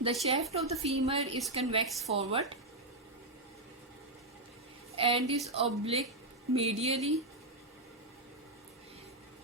The shaft of the femur is convex forward and is oblique medially.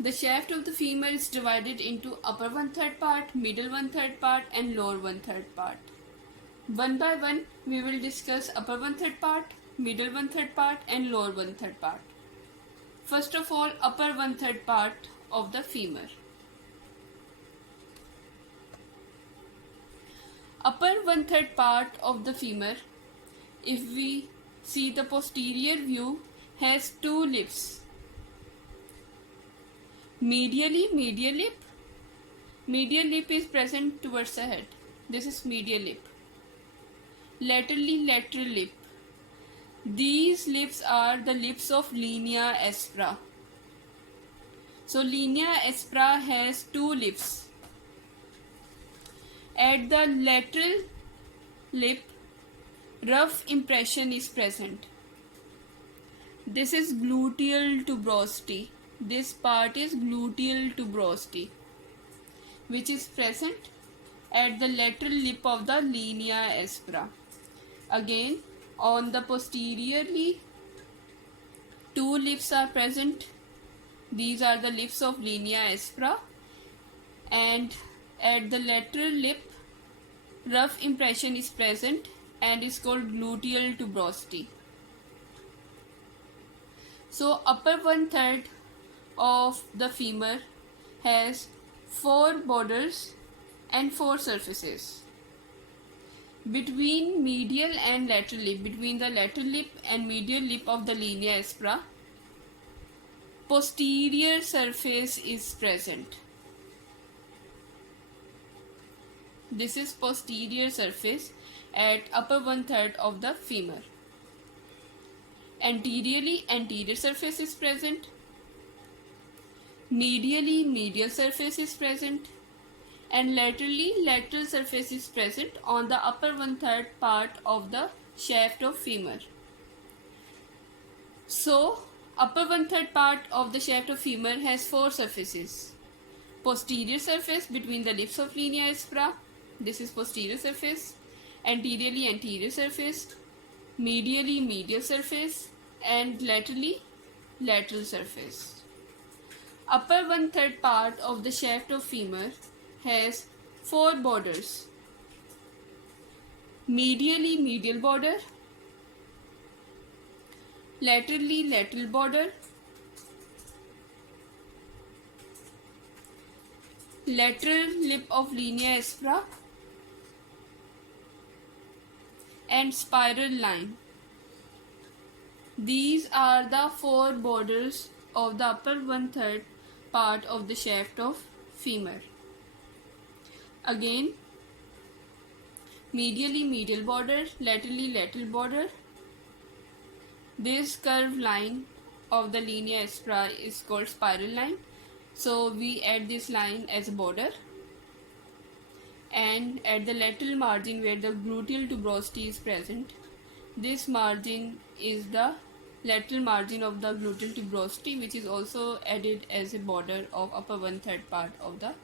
The shaft of the femur is divided into upper 1/3 part, middle 1/3 part and lower 1/3 part. One by one we will discuss upper 1/3 part, middle 1/3 part and lower 1/3 part. First of all, upper 1/3 part of the femur. Upper 1/3 part of the femur, if we see the posterior view, has two lips. Medially, medial lip. Medial lip is present towards the head. This is medial lip. Laterally, lateral lip. These lips are the lips of linea aspera. So linea aspera has two lips. At the lateral lip, rough impression is present. This is gluteal tuberosity. This part is gluteal tuberosity, which is present at the lateral lip of the linea aspera. Again, on the posteriorly, two lips are present. These are the lips of linea aspera, and at the lateral lip, rough impression is present and is called gluteal tuberosity. So upper 1/3 of the femur has 4 borders and 4 surfaces. Between medial and lateral lip, between the lateral lip and medial lip of the linea aspera, posterior surface is present. This is posterior surface at upper 1/3 of the femur. Anteriorly, anterior surface is present. Medially, medial surface is present, and laterally, lateral surface is present on the upper 1/3 part of the shaft of femur. So, upper 1/3 part of the shaft of femur has 4 surfaces. Posterior surface between the lips of linea aspera, this is posterior surface. Anteriorly, anterior surface. Medially, medial surface, and laterally, lateral surface. Upper 1/3 part of the shaft of femur has 4 borders. Medially, medial border. Laterally, lateral border. Lateral lip of linea aspera and spiral line. These are the 4 borders of the upper 1/3 part of the shaft of femur. Again, medially medial border, laterally lateral border. This curved line of the linea aspera is called spiral line. So we add this line as a border. And at the lateral margin where the gluteal tuberosity is present, this margin is the lateral margin of the gluteal tuberosity, which is also added as a border of upper 1/3 part of the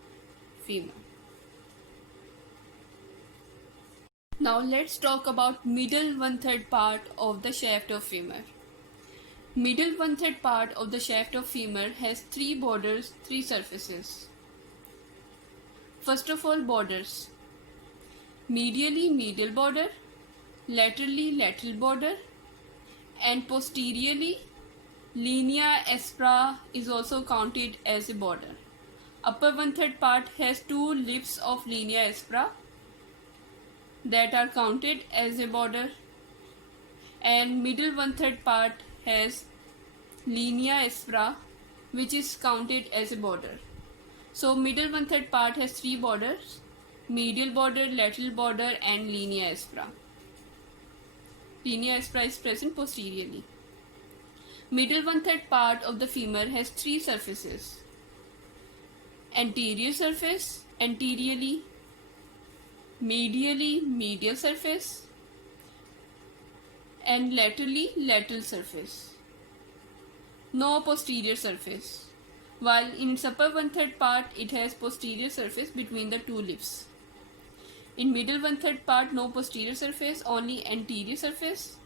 femur. Now let's talk about middle 1/3 part of the shaft of femur. Middle 1/3 part of the shaft of femur has 3 borders, 3 surfaces. First of all, borders. Medially, medial border. Laterally, lateral border. And posteriorly, linea aspera is also counted as a border. Upper 1/3 part has 2 lips of linea aspera that are counted as a border, and middle 1/3 part has linea aspera which is counted as a border. So middle 1/3 part has 3 borders: medial border, lateral border and linea aspera. Linea aspera is present posteriorly. Middle 1/3 part of the femur has 3 surfaces. Anterior surface, anteriorly. Medially, medial surface. And laterally, lateral surface. No posterior surface. While in its upper 1/3 part, it has posterior surface between the 2 lips. In middle 1/3 part, no posterior surface, only anterior surface.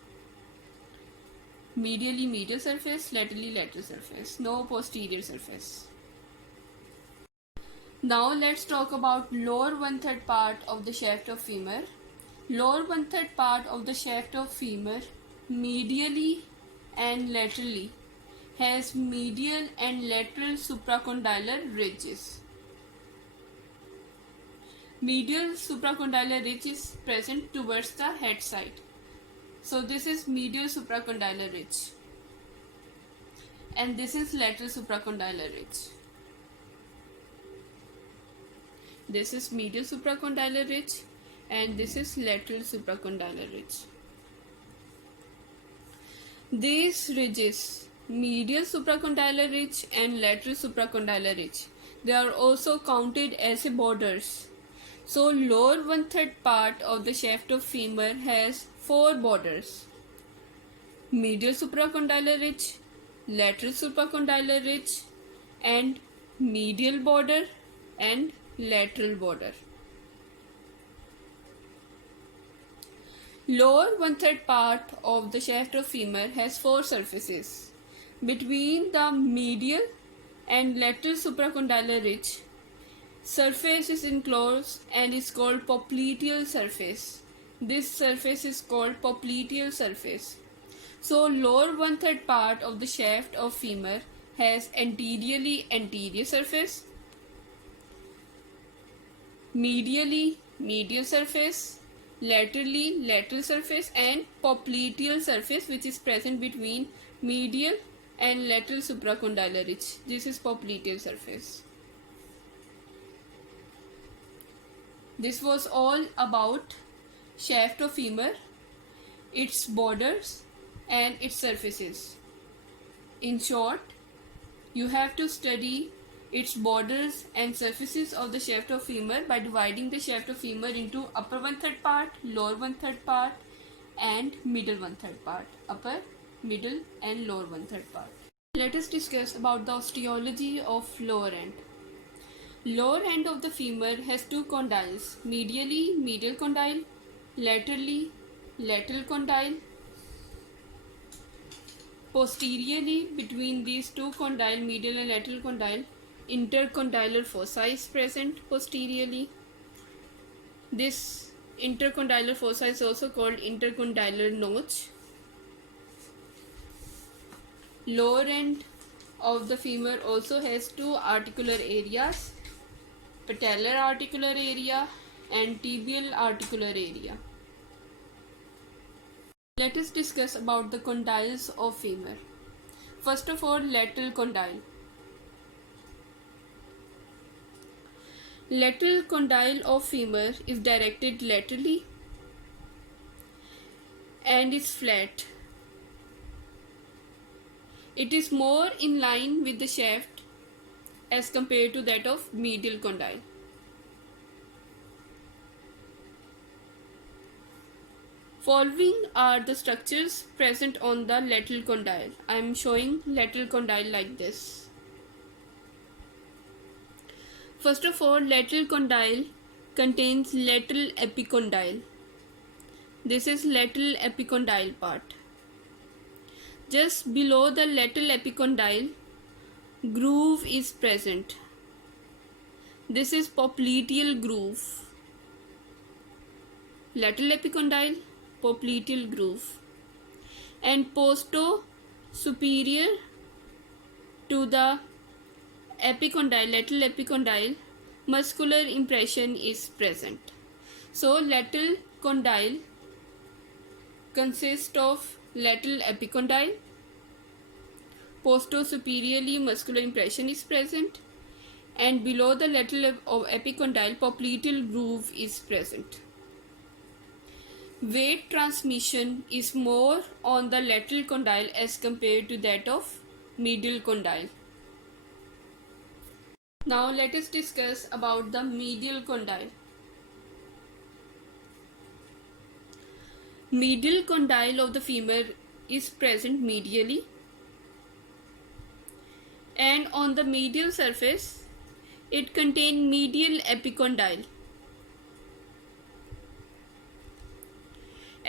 Medially medial surface, laterally lateral surface, no posterior surface. Now let's talk about lower 1/3 part of the shaft of femur. Lower 1/3 part of the shaft of femur, medially and laterally, has medial and lateral supracondylar ridges. Medial supracondylar ridge is present towards the head side. So this is medial supracondylar ridge. And this is lateral supracondylar ridge. This is medial supracondylar ridge and this is lateral supracondylar ridge. These ridges, medial supracondylar ridge and lateral supracondylar ridge, they are also counted as borders. So lower 1/3 part of the shaft of femur has 4 borders: medial supracondylar ridge, lateral supracondylar ridge, and medial border and lateral border. Lower 1/3 part of the shaft of femur has 4 surfaces. Between the medial and lateral supracondylar ridge, surface is enclosed and is called popliteal surface. This surface is called popliteal surface. So lower 1/3 part of the shaft of femur has anteriorly anterior surface, medially medial surface, laterally lateral surface, and popliteal surface, which is present between medial and lateral supracondylar ridge. This is popliteal surface. This was all about shaft of femur, its borders and its surfaces. In short, you have to study its borders and surfaces of the shaft of femur by dividing the shaft of femur into upper 1/3 part, lower 1/3 part, and middle 1/3 part. Upper, middle and lower 1/3 part. Let us discuss about the osteology of lower end. Lower end of the femur has 2 condyles: medially medial condyle, laterally lateral condyle. Posteriorly, between these 2 condyle, medial and lateral condyle, intercondylar fossa is present posteriorly. This intercondylar fossa is also called intercondylar notch. Lower end of the femur also has 2 articular areas: patellar articular area and tibial articular area. Let us discuss about the condyles of femur. First of all, lateral condyle. Lateral condyle of femur is directed laterally and is flat. It is more in line with the shaft as compared to that of medial condyle. Following are the structures present on the lateral condyle. I am showing lateral condyle like this. First of all, lateral condyle contains lateral epicondyle. This is lateral epicondyle part. Just below the lateral epicondyle, groove is present. This is popliteal groove. Lateral epicondyle, popliteal groove. And posto-superior to the epicondyle, lateral epicondyle, muscular impression is present. So lateral condyle consists of lateral epicondyle, posto-superiorly muscular impression is present, and below the lateral epicondyle, popliteal groove is present. Weight transmission is more on the lateral condyle as compared to that of medial condyle. Now let us discuss about the medial condyle. Medial condyle of the femur is present medially, and on the medial surface it contains medial epicondyle.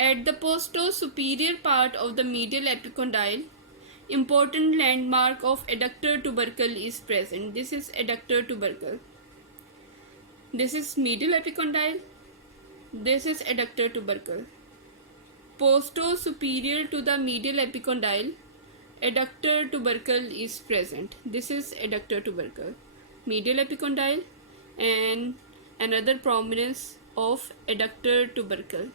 At the posto-superior part of the medial epicondyle, important landmark of adductor tubercle is present. This is adductor tubercle. This is medial epicondyle. This is adductor tubercle. Posto-superior to the medial epicondyle, adductor tubercle is present. This is adductor tubercle. Medial epicondyle and another prominence of adductor tubercle.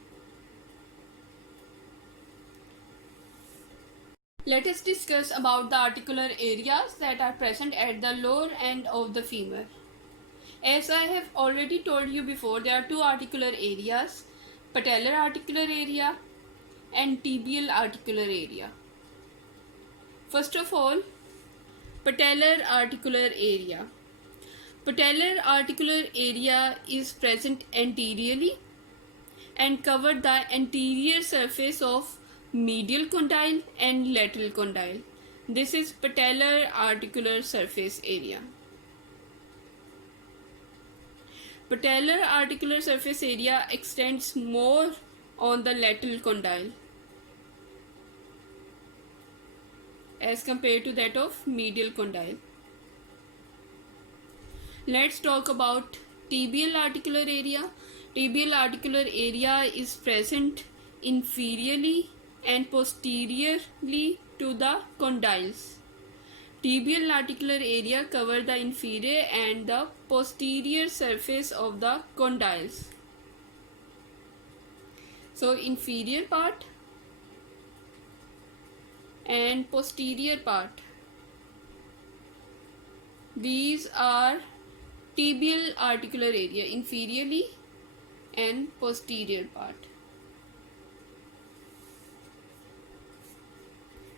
Let us discuss about the articular areas that are present at the lower end of the femur. As I have already told you before, there are two articular areas, patellar articular area and tibial articular area. First of all, patellar articular area. Patellar articular area is present anteriorly and cover the anterior surface of medial condyle and lateral condyle. This is patellar articular surface area. Patellar articular surface area extends more on the lateral condyle as compared to that of medial condyle. Let's talk about tibial articular area. Tibial articular area is present inferiorly and posteriorly to the condyles. Tibial articular area cover the inferior and the posterior surface of the condyles. So inferior part and posterior part, these are tibial articular area, inferiorly and posterior part.